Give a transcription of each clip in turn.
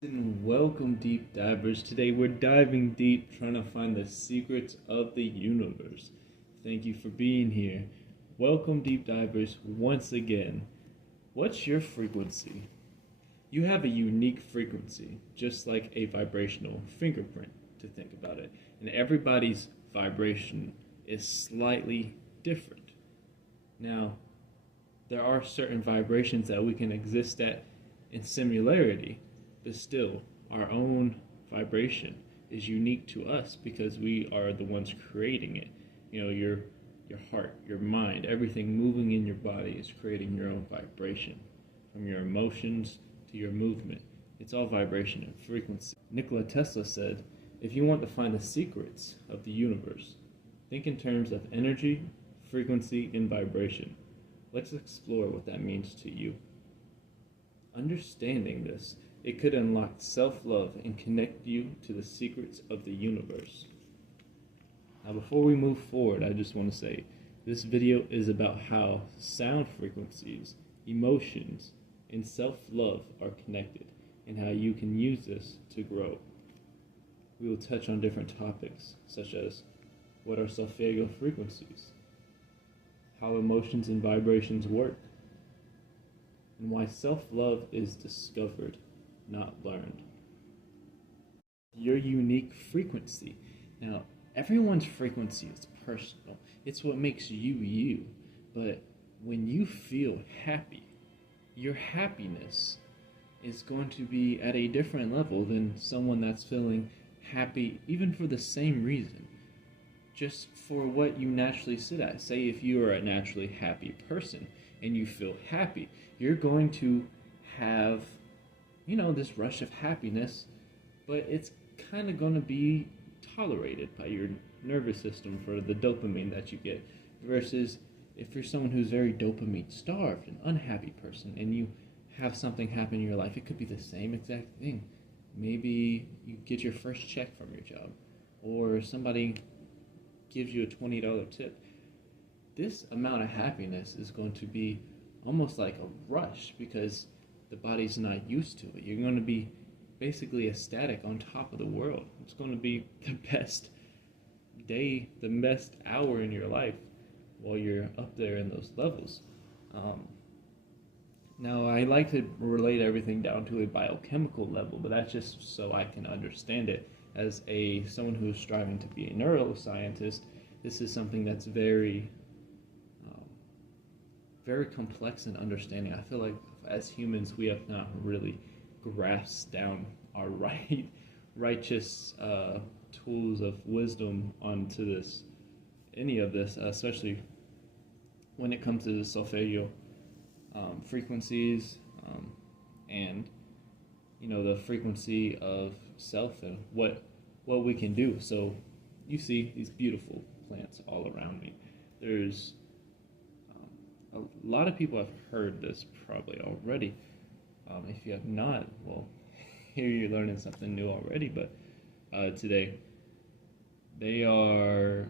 And welcome, deep divers. Today we're diving deep, trying to find the secrets of the universe. Thank you for being here. Welcome, deep divers, once again. What's your frequency? You have a unique frequency, just like a vibrational fingerprint, to think about it. And everybody's vibration is slightly different. Now, there are certain vibrations that we can exist at in similarity, but still, our own vibration is unique to us because we are the ones creating it. Your heart, your mind, everything moving in your body is creating your own vibration. From your emotions to your movement, it's all vibration and frequency. Nikola Tesla said, if you want to find the secrets of the universe, think in terms of energy, frequency, and vibration. Let's explore what that means to you. Understanding this, it could unlock self-love and connect you to the secrets of the universe. Now, before we move forward, I just want to say this video is about how sound frequencies, emotions, and self-love are connected, and how you can use this to grow. We will touch on different topics, such as what are Solfeggio frequencies, how emotions and vibrations work, and why self-love is discovered, not learned. Your unique frequency. Now, everyone's frequency is personal. It's what makes you you. But when you feel happy, your happiness is going to be at a different level than someone that's feeling happy even for the same reason. Just for what you naturally sit at. Say if you are a naturally happy person and you feel happy, you're going to have, this rush of happiness, but it's kind of going to be tolerated by your nervous system for the dopamine that you get. Versus if you're someone who's very dopamine starved, an unhappy person, and you have something happen in your life, it could be the same exact thing. Maybe you get your first check from your job, or somebody gives you a $20 tip. This amount of happiness is going to be almost like a rush because the body's not used to it. You're going to be basically ecstatic on top of the world. It's going to be the best day, the best hour in your life while you're up there in those levels. Now, I like to relate everything down to a biochemical level, but that's just so I can understand it. As someone who's striving to be a neuroscientist, this is something that's very complex in understanding. I feel like as humans, we have not really grasped down our righteous tools of wisdom onto any of this, especially when it comes to the Solfeggio frequencies and the frequency of self and what we can do. So you see these beautiful plants all around me. There's a lot of people have heard this probably already. If you have not, well, here you're learning something new already. But today, they're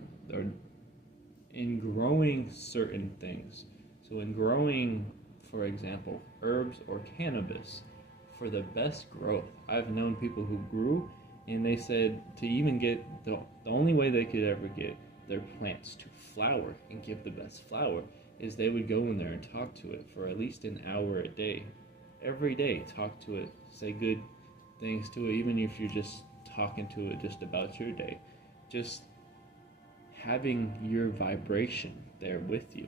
in growing certain things. So in growing, for example, herbs or cannabis, for the best growth, I've known people who grew, and they said to even get the only way they could ever get their plants to flower and give the best flower is they would go in there and talk to it for at least an hour a day. Every day, talk to it, say good things to it, even if you're just talking to it just about your day. Just having your vibration there with you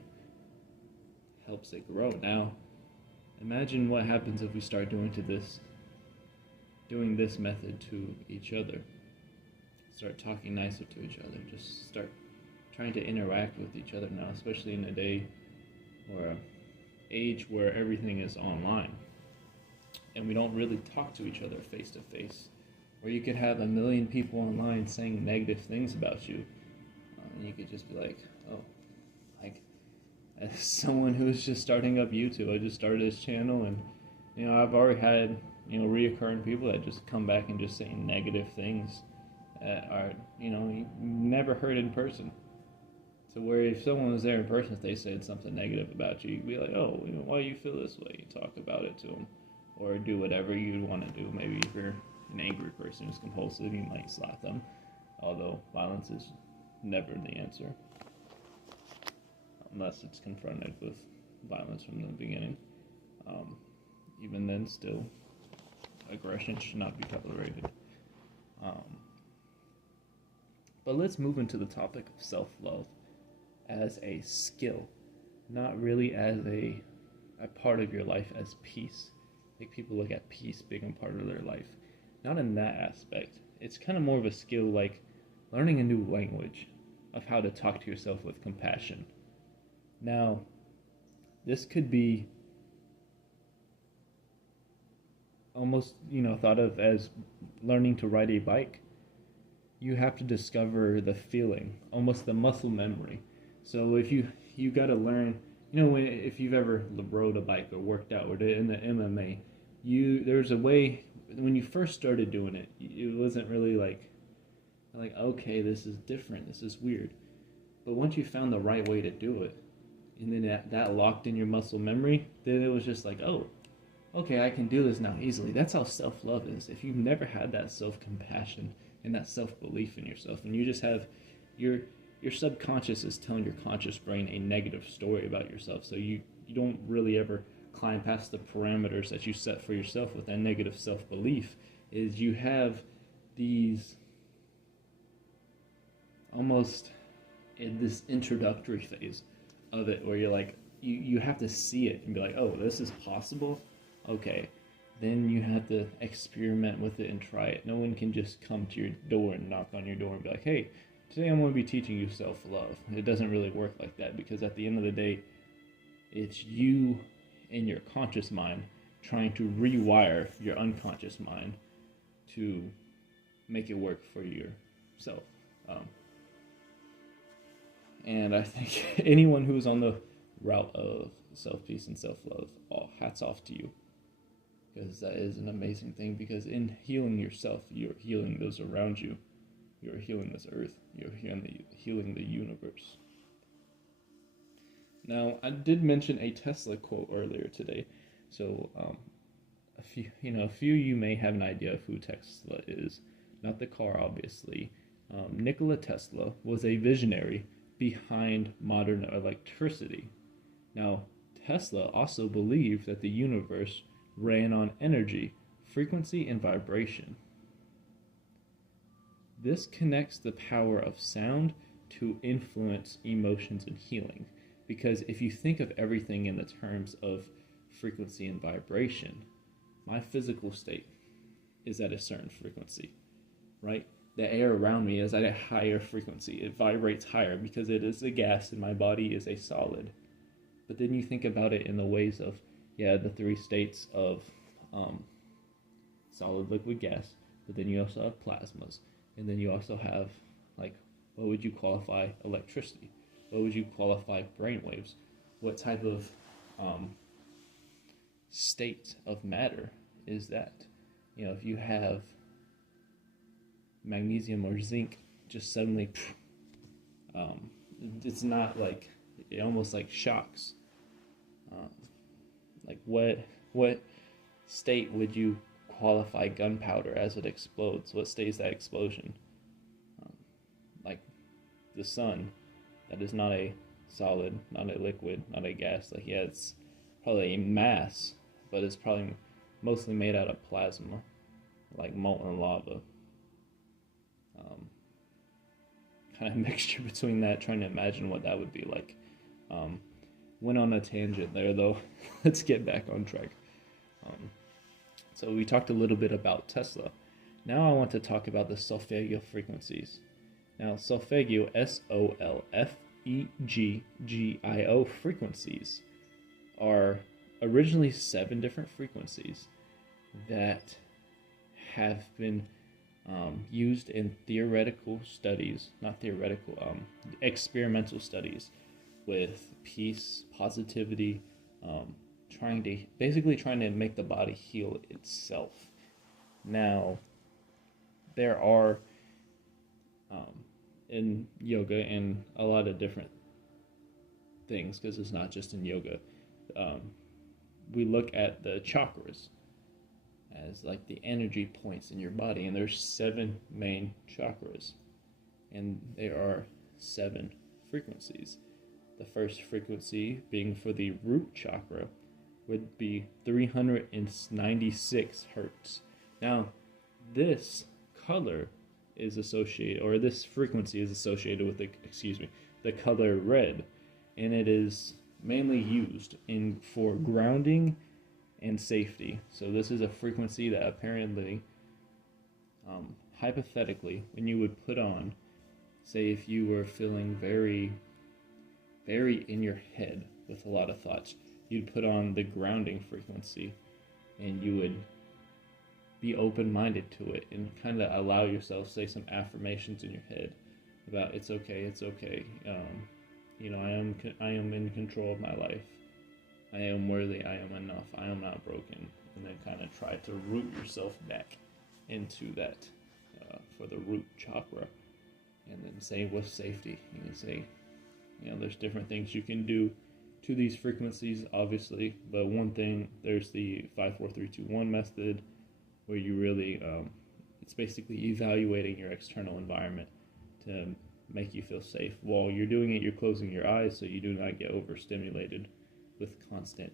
helps it grow. Now, imagine what happens if we start doing this method to each other. Start talking nicer to each other. Just start trying to interact with each other now, especially in a day or age where everything is online and we don't really talk to each other face to face. Where you could have 1 million people online saying negative things about you, and you could just be like, oh, like as someone who's just starting up YouTube, I just started this channel, and I've already had reoccurring people that just come back and just say negative things that are you never heard in person. So where if someone was there in person, if they said something negative about you, you'd be like, oh, why do you feel this way? You talk about it to them. or do whatever you want to do. Maybe if you're an angry person who's compulsive, you might slap them, although violence is never the answer, unless it's confronted with violence from the beginning. Even then, still, aggression should not be tolerated. But let's move into the topic of self-love as a skill, not really as a part of your life as peace. Like, people look at peace being a part of their life. Not in that aspect. It's kind of more of a skill like learning a new language of how to talk to yourself with compassion. Now, this could be almost, thought of as learning to ride a bike. You have to discover the feeling, almost the muscle memory. So if you got to learn, if you've ever rode a bike or worked out or did in the MMA, there's a way. When you first started doing it, it wasn't really like okay, this is different, this is weird. But once you found the right way to do it, and then that locked in your muscle memory, then it was just like, oh, okay, I can do this now easily. That's how self-love is. If you've never had that self-compassion and that self-belief in yourself, and you just have your subconscious is telling your conscious brain a negative story about yourself, so you don't really ever climb past the parameters that you set for yourself with that negative self-belief, is you have these almost in this introductory phase of it where you're like, you have to see it and be like, oh, this is possible? Okay. Then you have to experiment with it and try it. No one can just come to your door and knock on your door and be like, hey, today I'm going to be teaching you self-love. It doesn't really work like that, because at the end of the day, it's you in your conscious mind trying to rewire your unconscious mind to make it work for yourself. And I think anyone who's on the route of self-peace and self-love, hats off to you. Because that is an amazing thing, because in healing yourself, you're healing those around you. You're healing this earth. You're healing the universe. Now, I did mention a Tesla quote earlier today. So, a few of you may have an idea of who Tesla is. Not the car, obviously. Nikola Tesla was a visionary behind modern electricity. Now, Tesla also believed that the universe ran on energy, frequency, and vibration. This connects the power of sound to influence emotions and healing. Because if you think of everything in the terms of frequency and vibration, my physical state is at a certain frequency, right? The air around me is at a higher frequency. It vibrates higher because it is a gas and my body is a solid. But then you think about it in the ways of, the three states of solid, liquid, gas. But then you also have plasmas. And then you also have, what would you qualify electricity? What would you qualify brainwaves? What type of state of matter is that? If you have magnesium or zinc just suddenly, it's not like, it almost like shocks. What state would you qualify gunpowder as it explodes? What state is that explosion? Like the sun, that is not a solid, not a liquid, not a gas. It's probably a mass, but it's probably mostly made out of plasma, like molten lava. Kind of mixture between that, trying to imagine what that would be like. Went on a tangent there, though. Let's get back on track. So we talked a little bit about Tesla. Now I want to talk about the Solfeggio frequencies. Now, Solfeggio, Solfeggio frequencies are originally 7 different frequencies that have been used in experimental studies with peace, positivity, trying to make the body heal itself. Now, there are in yoga and a lot of different things, because it's not just in yoga, we look at the chakras. as like the energy points in your body, and there's 7 main chakras, and there are 7 frequencies. The first frequency, being for the root chakra, would be 396 hertz. Now, this color is associated, or this frequency is associated with the color red, and it is mainly used for grounding and safety. So this is a frequency that apparently, hypothetically, when you would put on, say if you were feeling very, very in your head with a lot of thoughts, you'd put on the grounding frequency, and you would be open-minded to it and kind of allow yourself, say some affirmations in your head about it's okay, I am in control of my life, I am worthy, I am enough, I am not broken, and then kind of try to root yourself back into that for the root chakra. And then same with safety, you can say, there's different things you can do to these frequencies, obviously, but one thing, there's the 5-4-3-2-1 method, where you really, it's basically evaluating your external environment to make you feel safe. While you're doing it, you're closing your eyes so you do not get overstimulated with constant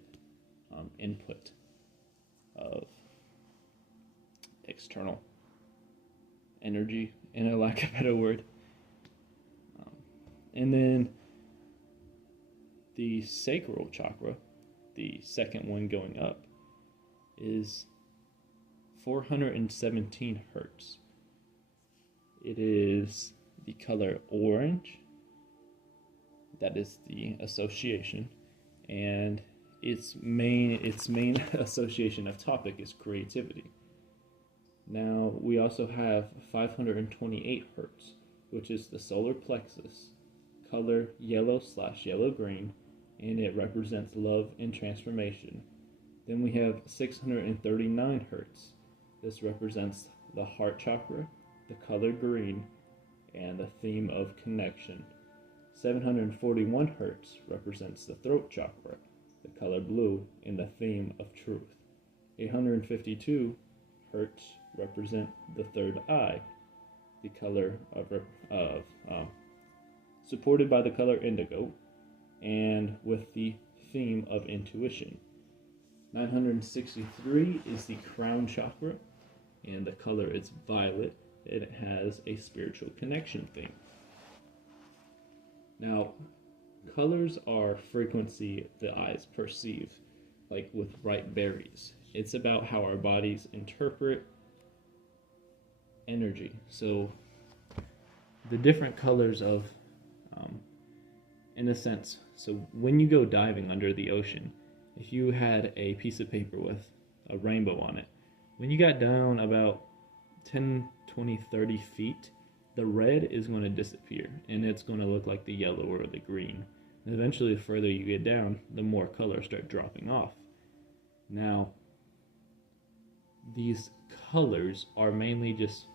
input of external energy, in a lack of a better word. And then the sacral chakra, the second one going up, is 417 hertz. It is the color orange. That is the association, and its main association of topic is creativity. Now we also have 528 hertz, which is the solar plexus, color yellow/yellow green, and it represents love and transformation. Then we have 639 hertz. This represents the heart chakra, the color green, and the theme of connection. 741 hertz represents the throat chakra, the color blue, and the theme of truth. 852 hertz represent the third eye, the color of supported by the color indigo, and with the theme of intuition. 963 is the crown chakra, and the color is violet, and it has a spiritual connection theme. Now, colors are frequency the eyes perceive, like with ripe berries. It's about how our bodies interpret energy. So the different colors of, in a sense, so when you go diving under the ocean, if you had a piece of paper with a rainbow on it, when you got down about 10, 20, 30 feet, the red is going to disappear, and it's going to look like the yellow or the green. And eventually, the further you get down, the more colors start dropping off. Now, these colors are mainly just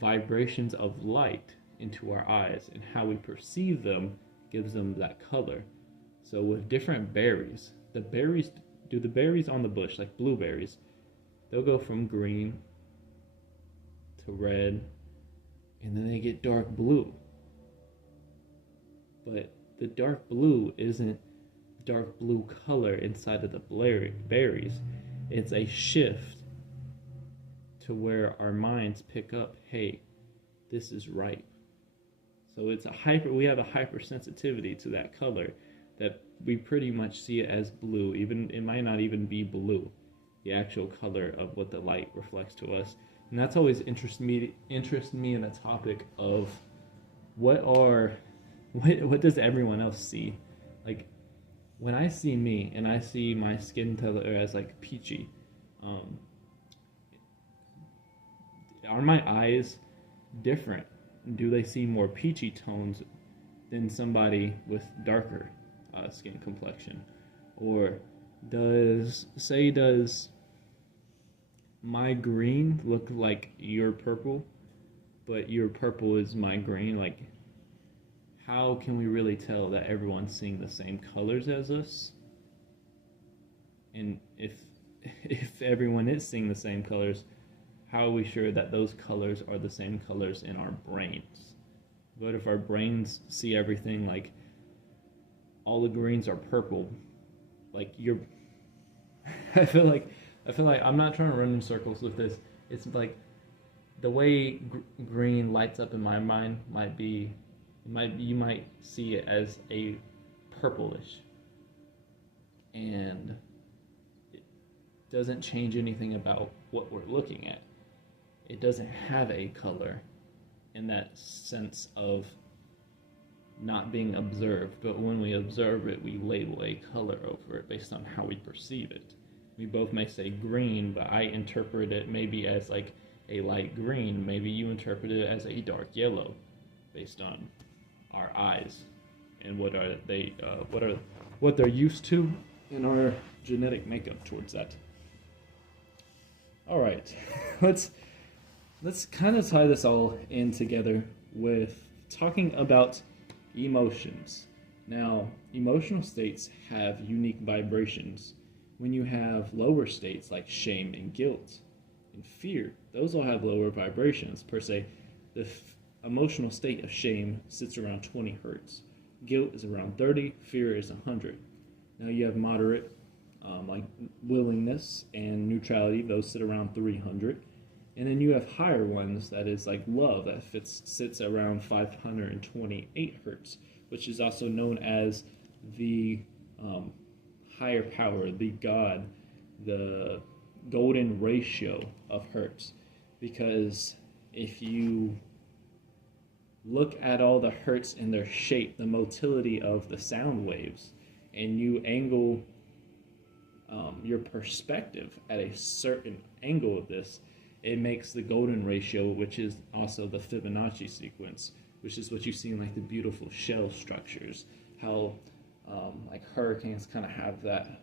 vibrations of light into our eyes, and how we perceive them gives them that color. So with different berries, the berries on the bush, like blueberries, they'll go from green to red, and then they get dark blue. But the dark blue isn't dark blue color inside of the berries. It's a shift to where our minds pick up, hey, this is ripe. So it's we have a hypersensitivity to that color, that we pretty much see it as blue. Even it might not even be blue, the actual color of what the light reflects to us. And that's always interests me in the topic of what does everyone else see? Like, when I see me and I see my skin color as like peachy, are my eyes different? Do they see more peachy tones than somebody with darker skin complexion? Or does my green look like your purple, but your purple is my green? Like, how can we really tell that everyone's seeing the same colors as us? And if if everyone is seeing the same colors, how are we sure that those colors are the same colors in our brains? What if our brains see everything like all the greens are purple? Like you're, I feel like I'm not trying to run in circles with this. It's like the way green lights up in my mind might be, you might see it as a purplish, and it doesn't change anything about what we're looking at. It doesn't have a color in that sense of not being observed, but when we observe it, we label a color over it based on how we perceive it. We both may say green, but I interpret it maybe as like a light green. Maybe you interpret it as a dark yellow based on our eyes and what they're used to and our genetic makeup towards that. All right, let's kind of tie this all in together with talking about emotions. Now, emotional states have unique vibrations. When you have lower states like shame and guilt and fear, those all have lower vibrations per se. The emotional state of shame sits around 20 hertz. Guilt is around 30, fear is 100. Now you have moderate, like willingness and neutrality, those sit around 300. And then you have higher ones, that is like love, that sits around 528 hertz, which is also known as the higher power, the God, the golden ratio of hertz. Because if you look at all the hertz and their shape, the motility of the sound waves, and you angle your perspective at a certain angle of this, it makes the golden ratio, which is also the Fibonacci sequence, which is what you see in like the beautiful shell structures, how like hurricanes kind of have that,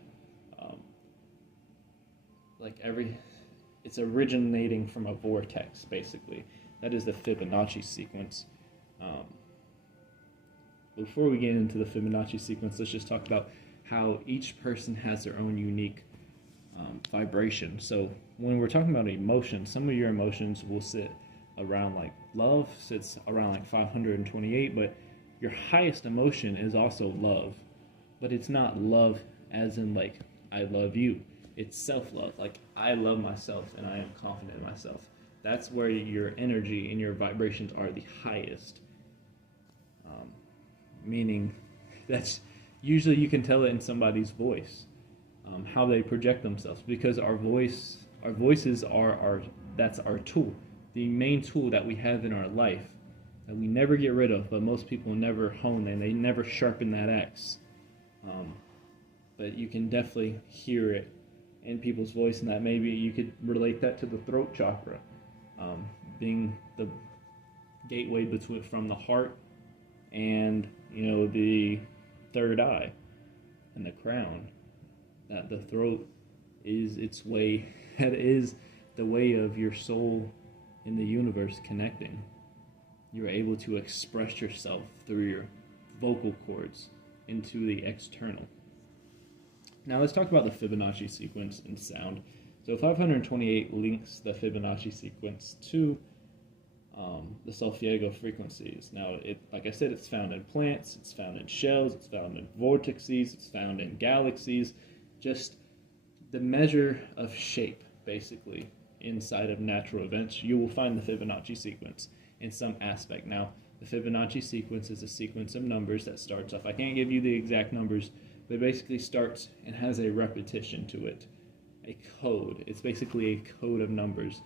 it's originating from a vortex, basically. That is the Fibonacci sequence. Before we get into the Fibonacci sequence, let's just talk about how each person has their own unique vibration. So when we're talking about emotions, some of your emotions will sit around like love sits around like 528, but your highest emotion is also love. But it's not love as in like I love you. It's self-love. Like I love myself and I am confident in myself. That's where your energy and your vibrations are the highest. Meaning that's usually you can tell it in somebody's voice, how they project themselves, because our voices are that's our tool, the main tool that we have in our life that we never get rid of, but most people never hone and they never sharpen that axe. But you can definitely hear it in people's voice, and that maybe you could relate that to the throat chakra, being the gateway from the heart and the third eye and the crown. That the throat is its way, that is the way of your soul in the universe connecting. You're able to express yourself through your vocal cords into the external. Now let's talk about the Fibonacci sequence in sound. So 528 links the Fibonacci sequence to the Solfeggio frequencies. Now, like I said, it's found in plants, it's found in shells, it's found in vortices, it's found in galaxies. Just the measure of shape, basically, inside of natural events, you will find the Fibonacci sequence in some aspect. Now, the Fibonacci sequence is a sequence of numbers that starts off. I can't give you the exact numbers, but it basically starts and has a repetition to it, a code. It's basically a code of numbers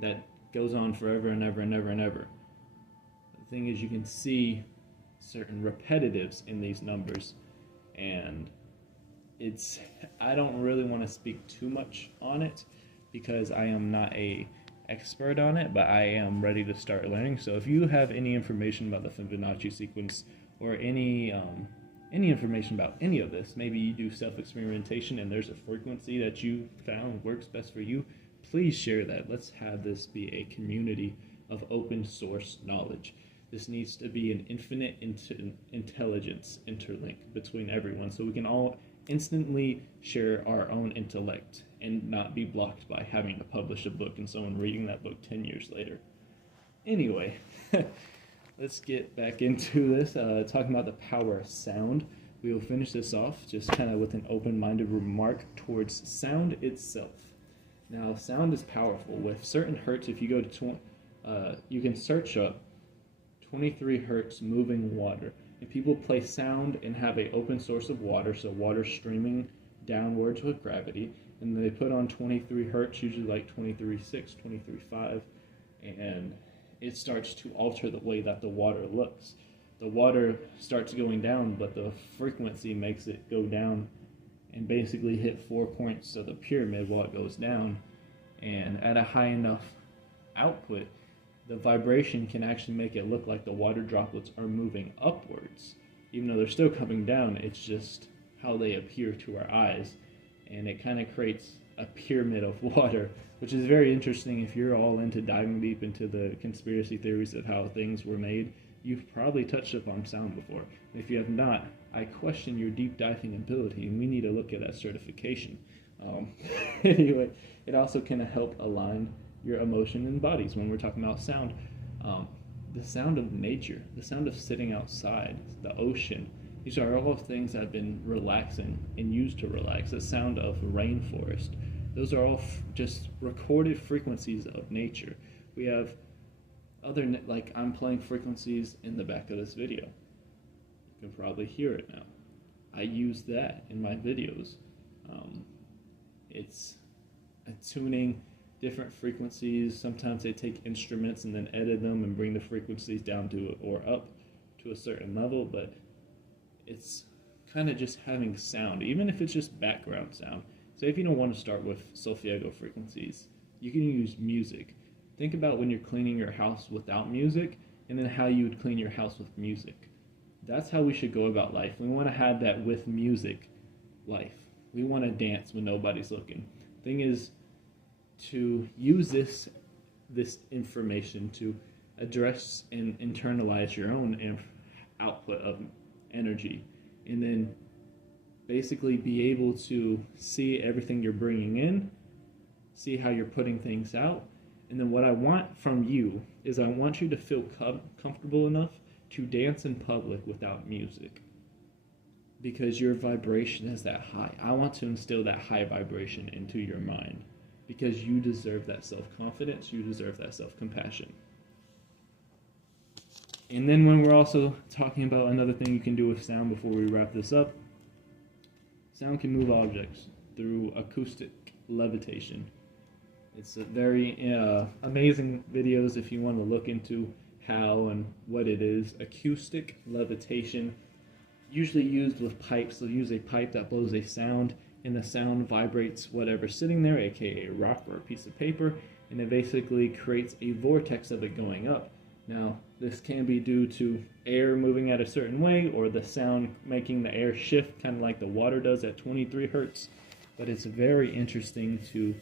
that goes on forever and ever and ever and ever. The thing is, you can see certain repetitives in these numbers, and I don't really want to speak too much on it because I am not a expert on it, but I am ready to start learning. So if you have any information about the Fibonacci sequence or any information about any of this, maybe you do self-experimentation and there's a frequency that you found works best for you, please share that. Let's have this be a community of open source knowledge. This needs to be an infinite intelligence interlink between everyone, so we can all instantly share our own intellect and not be blocked by having to publish a book and someone reading that book 10 years later. Anyway, let's get back into this, talking about the power of sound. We will finish this off just kind of with an open-minded remark towards sound itself. Now, sound is powerful. With certain hertz, if you go to, you can search up 23 hertz moving water. If people play sound and have an open source of water, so water streaming downwards with gravity, and they put on 23 hertz, usually like 23.6, 23.5, and it starts to alter the way that the water looks. The water starts going down, but the frequency makes it go down and basically hit 4 points of the pyramid while it goes down. And at a high enough output, the vibration can actually make it look like the water droplets are moving upwards. Even though they're still coming down, it's just how they appear to our eyes. And it kind of creates a pyramid of water, which is very interesting. If you're all into diving deep into the conspiracy theories of how things were made, you've probably touched upon sound before. And if you have not, I question your deep diving ability, and we need to look at that certification. Anyway, it also can help align your emotion and bodies when we're talking about sound. The sound of nature, the sound of sitting outside, the ocean, these are all things that have been relaxing and used to relax. The sound of rainforest, those are all just recorded frequencies of nature. We have other, like I'm playing frequencies in the back of this video. You can probably hear it now. I use that in my videos. It's tuning different frequencies. Sometimes they take instruments and then edit them and bring the frequencies down to or up to a certain level, but it's kind of just having sound, even if it's just background sound. So if you don't want to start with Solfeggio Frequencies, you can use music. Think about when you're cleaning your house without music, and then how you would clean your house with music. That's how we should go about life. We want to have that with music life. We want to dance when nobody's looking. Thing is to use this information to address and internalize your own output of energy, and then basically be able to see everything you're bringing in, see how you're putting things out. And then what I want from you is I want you to feel comfortable enough to dance in public without music, because your vibration is that high. I want to instill that high vibration into your mind, because you deserve that self-confidence, you deserve that self-compassion. And then when we're also talking about another thing you can do with sound before we wrap this up, sound can move objects through acoustic levitation. It's a very amazing videos if you want to look into how and what it is. Acoustic levitation, usually used with pipes. They'll use a pipe that blows a sound, and the sound vibrates whatever's sitting there, aka a rock or a piece of paper, and it basically creates a vortex of it going up. Now, this can be due to air moving at a certain way, or the sound making the air shift, kind of like the water does at 23 hertz. But it's very interesting to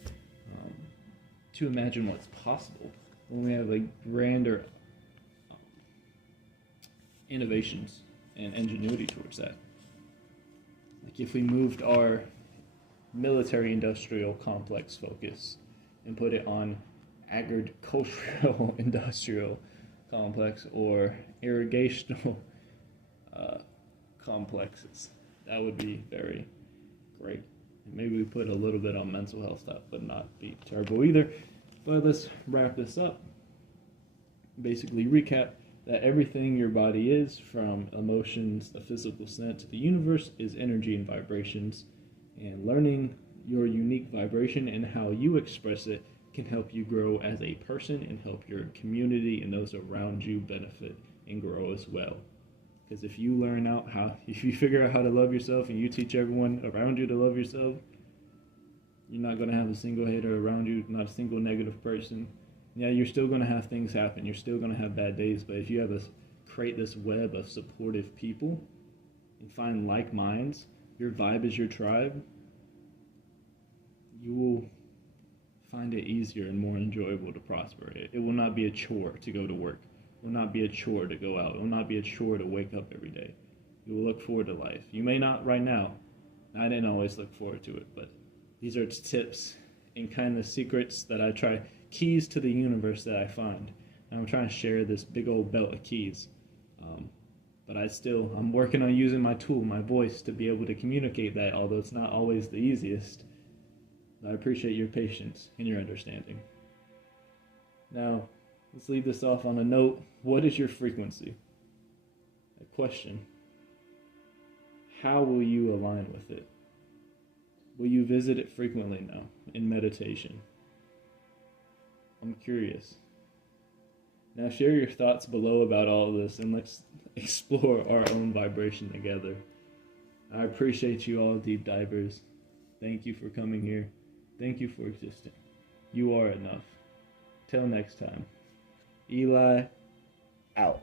imagine what's possible when we have like grander innovations and ingenuity towards that. Like if we moved our military-industrial complex focus and put it on agricultural industrial complex or irrigational complexes, that would be very great. Maybe we put a little bit on mental health stuff, but not be terrible either. But let's wrap this up. Basically recap that everything your body is, from emotions, the physical sense, to the universe, is energy and vibrations. And learning your unique vibration and how you express it can help you grow as a person and help your community and those around you benefit and grow as well. Because if you figure out how to love yourself and you teach everyone around you to love yourself, you're not going to have a single hater around you, not a single negative person. Yeah, you're still going to have things happen. You're still going to have bad days. But if you create this web of supportive people and find like minds, your vibe is your tribe, you will find it easier and more enjoyable to prosper. It will not be a chore to go to work. It will not be a chore to go out. It will not be a chore to wake up every day. You will look forward to life. You may not right now, I didn't always look forward to it, but these are tips and kind of secrets that I try, keys to the universe that I find. And I'm trying to share this big old belt of keys. But I'm working on using my tool, my voice, to be able to communicate that, although it's not always the easiest. I appreciate your patience and your understanding. Now, let's leave this off on a note. What is your frequency? A question. How will you align with it? Will you visit it frequently now in meditation? I'm curious. Now share your thoughts below about all this, and let's explore our own vibration together. I appreciate you all, deep divers. Thank you for coming here. Thank you for existing. You are enough. Till next time. Eli, out.